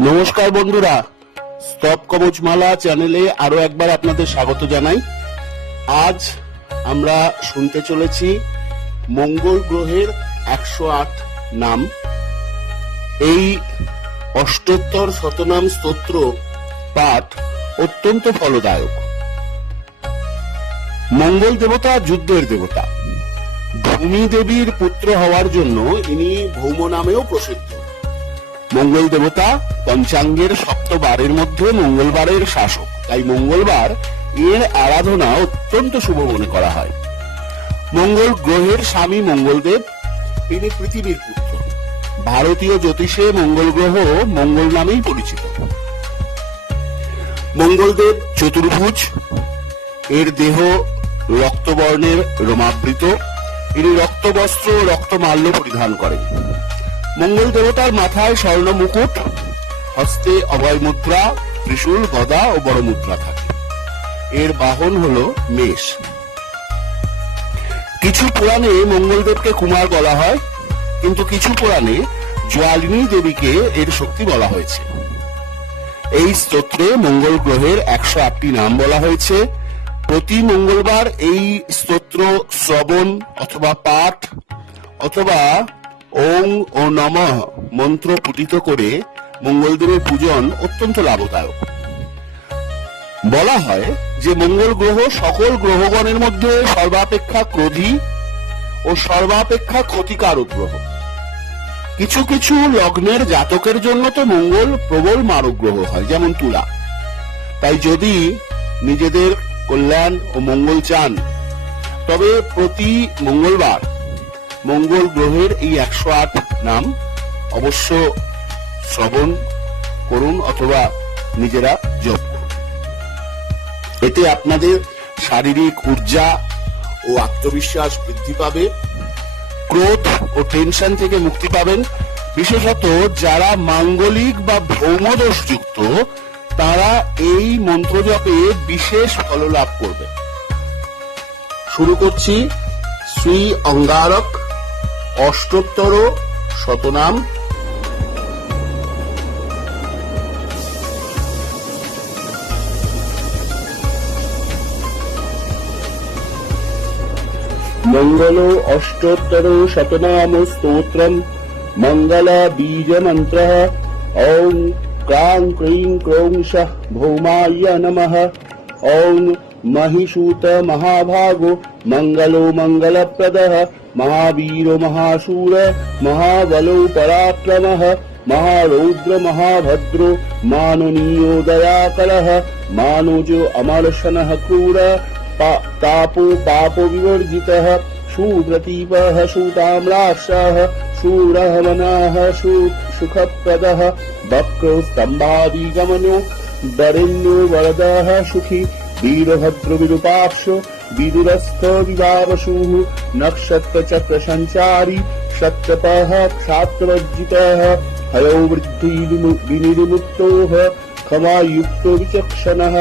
নমস্কার বন্ধুরা, স্তব কবচমালা চ্যানেলে আরও একবার আপনাদের স্বাগত জানাই। আজ আমরা শুনতে চলেছি মঙ্গল গ্রহের একশো আট নাম। এই অষ্টোত্তর শতনাম স্তোত্র পাঠ অত্যন্ত ফলদায়ক। মঙ্গল দেবতা যুদ্ধের দেবতা। ভূমি দেবীর পুত্র হওয়ার জন্য ইনি ভৌম নামেও প্রসিদ্ধ। মঙ্গল দেবতা পঞ্চাঙ্গের সপ্তবারের মধ্যে মঙ্গলবারের শাসক। তাই মঙ্গলবার এর আরাধনা অত্যন্ত শুভ মনে করা হয়। মঙ্গল গ্রহের স্বামী মঙ্গলদেব, তিনি পৃথিবীর পুত্র। ভারতীয় জ্যোতিষে মঙ্গল গ্রহ মঙ্গল নামেই পরিচিত। মঙ্গলদেব চতুর্ভুজ, এর দেহ রক্তবর্ণের রোমাবৃত। ইনি রক্তবস্ত্র ও রক্তমাল্য পরিধান করেন। মঙ্গল দেবতার মাথায় স্বর্ণ মুকুট, হস্তে অভয় মুদ্রা, ত্রিশূল, গদা ও বড় মুদ্রা থাকে। এর বাহন হল মেষ। কিছু পুরাণে মঙ্গলদেবকে কুমার বলা হয়, কিন্তু কিছু পুরাণে জ্বালিনী দেবীকে এর শক্তি বলা হয়েছে। এই স্তোত্রে মঙ্গল গ্রহের একশো আটটি নাম বলা হয়েছে। প্রতি মঙ্গলবার এই স্তোত্র শ্রবণ অথবা পাঠ অথবা ওং ও নম মন্ত্র পুটিত করে মঙ্গলদেবের পূজন অত্যন্ত লাভদায়ক। বলা হয় যে মঙ্গল গ্রহ সকল গ্রহগণের মধ্যে সর্বাপেক্ষা ক্রোধী ও সর্বাপেক্ষা ক্ষতিকারক গ্রহ। কিছু কিছু লগ্নের জাতকের জন্য তো মঙ্গল প্রবল মারক গ্রহ হয়, যেমন তুলা। তাই যদি নিজেদের কল্যাণ ও মঙ্গল চান, তবে প্রতি মঙ্গলবার মঙ্গল গ্রহের এই একশো আট নাম অবশ্য শ্রবণ করুন অথবা নিজেরা করুন। এতে আপনাদের শারীরিক ঊর্জা ও আত্মবিশ্বাস বৃদ্ধি পাবে, ক্রোধ ও টেনশন থেকে মুক্তি পাবেন। বিশেষত যারা মাঙ্গলিক বা ভৌমদোষ যুক্ত তারা এই মন্ত্র জপে বিশেষ ফল লাভ করবে শুরু করছি শ্রী অঙ্গারক অষ্টোত্তর শতনাম। মঙ্গল অষ্টোত্তর শতনাম স্তোত্র মঙ্গল বীজ মন্ত্র ঔং ক্রাং ক্রীং ক্রৌং শহ ভৌমায় নম। ঔং মহিষূত মহাভাগো মঙ্গলো মঙ্গলপ্রদ। महावीरो महाशूर महाबलो पराक्रमः महारौद्र महाभद्रो माननीयो दयाकरः मानुजो अमर्शनः क्रूर पा- तापो पापो विवर्जितः सुप्रतीपः सुताम्राक्षः शूरः मनः सु सुखप्रदः वक्रो स्तम्भादिगमनो वरेण्यो वरदः सुखी वीरभद्र विरूपाक्ष विदुरस्थ विवावशुः नक्षत्र चक्र संचारी शत्रपः क्षात्रवर्जितः हयो वृद्धि विनिर्मुक्तोः क्षमायुक्तो विचक्षणः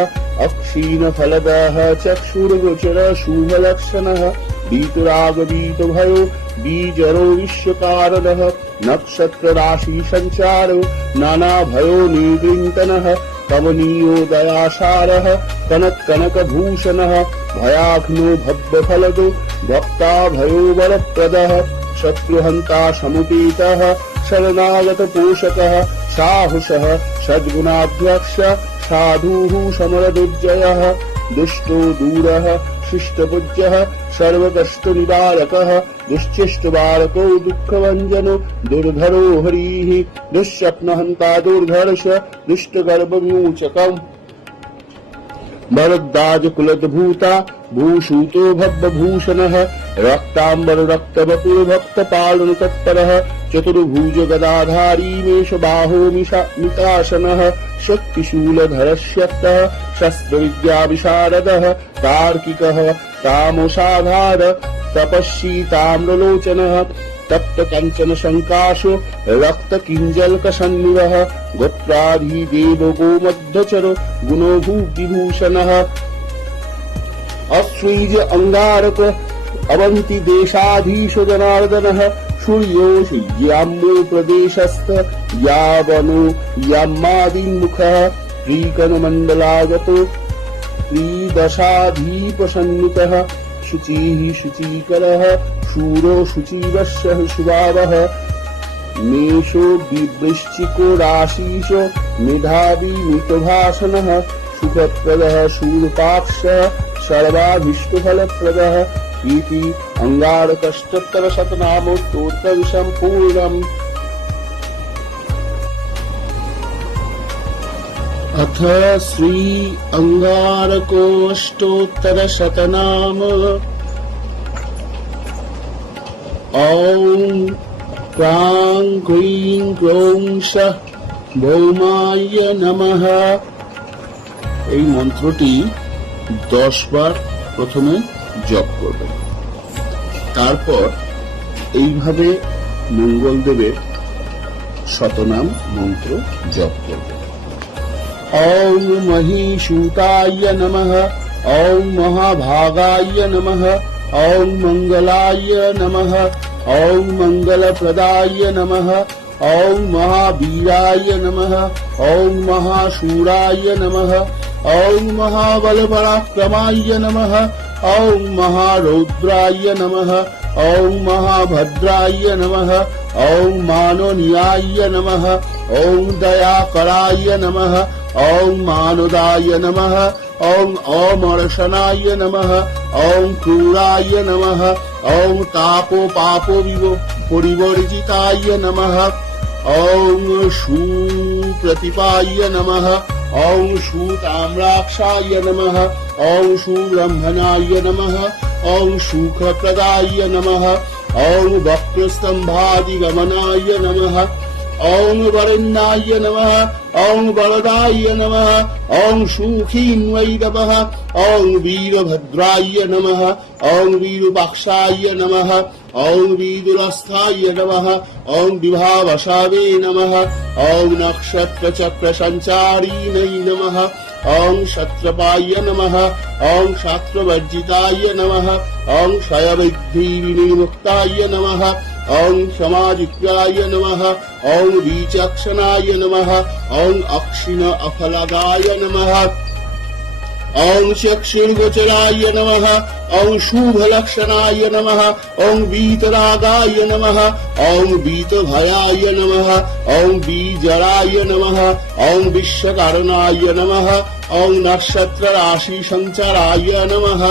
अक्षीण फलदः चक्षुर्गोचर शुभलक्षणः वीतरागवीतभयो बीजरो विश्वकारणः नक्षत्र राशि सञ्चारो नानाभयो निर्गृन्तनः कमनीयो दयासारः कनक कनकभूषणः भयाघ्नो भव्यफलदो भक्ता भयो वरप्रदः शत्रुहन्ता समुपेतः शरणागत पोषकः साहुषः सद्गुणाध्यक्ष साधुः समरदुर्जयः दुष्टो दूरः शिष्टपूज्यः सर्वकष्टनिवारकः दुश्चिष्टबालको दुःखभञ्जनो दुर्धरो हरिः दुःस्वप्नहन्ता दुर्धर्ष दुष्टगर्भविमोचकम् भरद्वाज कुलद्भूता भूषूतो भव्यभूषणः रक्ताम्बर रक्तवपुर भक्त पालन तत्परः चतुर्भुज गदाधारी मेष बाहो मिताशनः शक्तिशूलधरस्यक्तः शस्त्रविद्या विशारदः तार्किकः तामसाधार तपस्वी ताम्रलोचनः তপ্ত কাঞ্চন শঙ্কাশ রক্ত কিঞ্জলক সন্নিবহ গোত্রাধি দেব গোমধ্যচর গুণভূ বিভূষণ অশ্রীজ অঙ্গারক অবন্তি দেশাধীশ জনার্দন সূর্যো সূর্যাম্বো প্রদেশস্থ ইয়াবনো ইয়াম্মাদিন্মুখ ত্রিকণমণ্ডলাগত ত্রিদশাধীপসন্নিতः শুচিः শুচীকরः शूरो शुचिवशः शुभावः मेषो वृश्चिको राशीशो मेधावी मितभाषणः सुखप्रदः शूरपाक्षः सर्वाभीष्टफलप्रदः इति अङ्गारकष्टोत्तरशतनामोत्तोत्तरसम्पूर्णम् अथ श्री अङ्गारकोऽष्टोत्तरशतनाम ॐ क्रां क्रीं ক্রৌং সঃ ভৌমায় নমঃ এই মন্ত্রটি দশ বার প্রথমে জপ করবেন তারপর এইভাবে মঙ্গলদেবের শতনাম মন্ত্র জপ করবেন ॐ महीषूताय नमः ॐ महाभागाय नमः ॐ मङ्गलाय नमः ॐ मङ्गलप्रदाय नमः ॐ महावीराय नमः ॐ महाशूराय नमः ॐ महाबलपराक्रमाय नमः ॐ महारौद्राय नमः ॐ महाभद्राय नमः ॐ माननीयाय नमः ॐ दयाकराय नमः ॐ मानुदाय नमः ॐ अमर्शनाय नमः ॐ क्रूराय नमः ॐ तापोपापो विवो- परिवर्जिताय नमः ॐ सुप्रतिपाय नमः ॐ सुताम्राक्षाय नमः ॐ सुब्रह्मणाय नमः ॐ सुखप्रदाय नमः ॐ वक्रस्तम्भादिगमनाय नमः ॐ वरुणाय नमः ॐ वरदाय नमः ॐ सुखीन्वैरवः ॐ वीरभद्राय नमः ॐ वीरुपाक्षाय नमः ॐ वीरुरस्थाय नमः ॐ विभावशावे नमः ॐ नक्षत्रचक्रसञ्चारिणै नमः ॐ क्षत्रपाय नमः ॐ शास्त्रवर्जिताय नमः ॐ क्षयवृद्धिविनिमुक्ताय नमः ॐ समाजित्याय नमः ॐ विचक्षणाय नमः ॐ अक्षिण अफलदाय नमः ॐ चक्षुर्गोचराय नमः ॐ शुभलक्षणाय नमः ॐ वीतरागाय नमः ॐ वीतभयाय नमः ॐ बीजराय नमः ॐ विश्वकारणाय नमः ॐ नक्षत्रराशिसञ्चराय नमः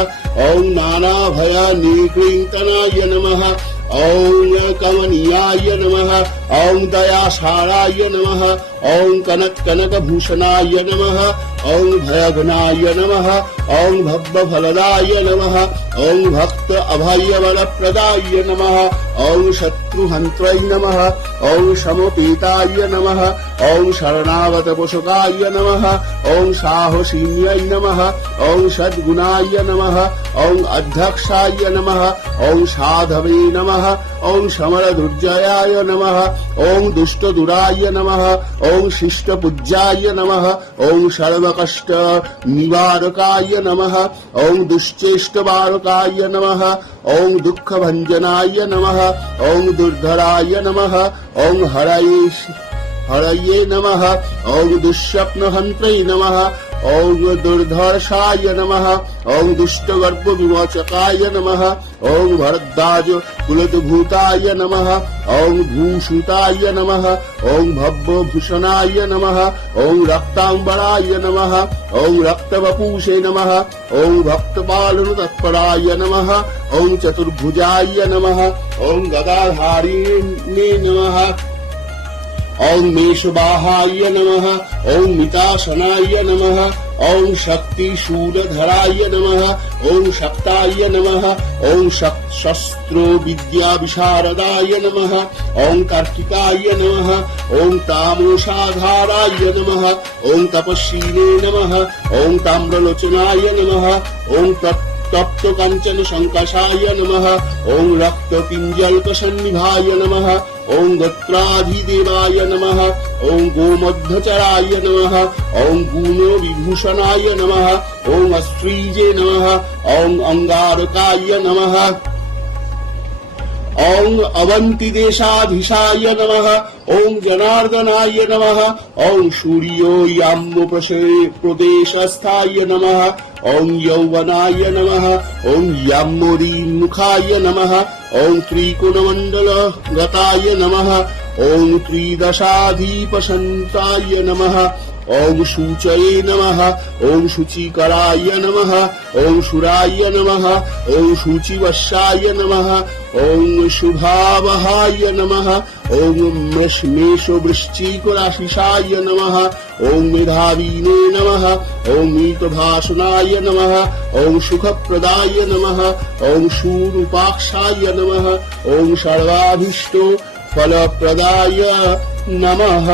ॐ नानाभयनिकृन्तनाय नमः ओम कमनीयाय नमः। ओम दयासाराय नमः। ओम कनक कनक भूषणाय नमः। ओम भयघनाय नम। ओं भव्य फलदाय नमः। ओम भक्त अभय प्रदाय नमः। ঔ শত্রুহন্ত্রৈ নম ঔ সমপীতায় নম ঔ শরণাবতপোষকায় নম ঔ সাহসীন্যৈ নম ঔ ষদ্গুণায় নম ঔ অধ্যক্ষায় নম ঔ সাধবে নম ঔ সমরদুর্জয়ায় নম ঔ দুষ্টদুরায় নম ঔ শিষ্টপূজ্যায় নম ঔ সর্বকষ্ট নিবারকায় নম ঔ দুশ্চেষ্টবারকায় নম ঔ দুঃখভঞ্জনায় নমঃ ॐ दुर्धराय नमः ॐ हरये हरये नमः ॐ दुःस्वप्नहन्त्रै नमः ॐ दुर्धर्षाय नमः ॐ दुष्टगर्भविमोचकाय नमः ॐ भरद्वाज कुलतभूताय नमः ॐ भूषुताय नमः ॐ भव्यभूषणाय नमः ॐ रक्ताम्बराय नमः ॐ रक्तवपूषे नमः ॐ भक्तपालनतत्पराय नमः ॐ चतुर्भुजाय नमः ॐ गदाधारिणे नमः ॐ मेषवाहाय नमः ॐ मितासनाय नमः ॐ शक्तिशूलधराय नमः ॐ शक्ताय नमः ॐ शक्- शस्त्रो विद्याविशारदाय नमः ॐ कार्तिकाय नमः ॐ तामोषाधाराय नमः ॐ तपस्विने नमः ॐ ताम्रलोचनाय नमः ॐ तत् तप्त काञ्चन शङ्कषाय नमः ॐ रक्तपिञ्जल्कसन्निभाय नमः ॐ गत्राधिदेवाय नमः ॐ गोमध्वचराय नमः ॐ गुणो विभूषणाय नमः ॐ अश्रीजे नमः ॐ अङ्गारकाय नमः ওং অবন্তি দেশাধীশায় নমঃ ওং জনার্দনায় নমঃ ওং সূর্যোয়াম্য প্রদেশস্থায় নমঃ ওং যৌবনায় নমঃ ওং ইয়াম্মরীমুখায় নমঃ ওং ত্রিকুণমণ্ডল গতায় নমঃ ওং ওং শুচয়ে নমঃ ওং শুচিকরায় নমঃ ওং সুরায় নমঃ ওং শুচিবর্ষায় নমঃ ওং শুভাবহায় নমঃ ওং মৃষ্মেষ বৃশ্চিকরাশিষায় নমঃ ওং মেধাবীনে নমঃ ওং মিতভাষণায় নমঃ ওং সুখপ্রদায় নমঃ ওং সুরূপাক্ষায় নমঃ ওং সর্বাভীষ্ট ফলপ্রদায় নমঃ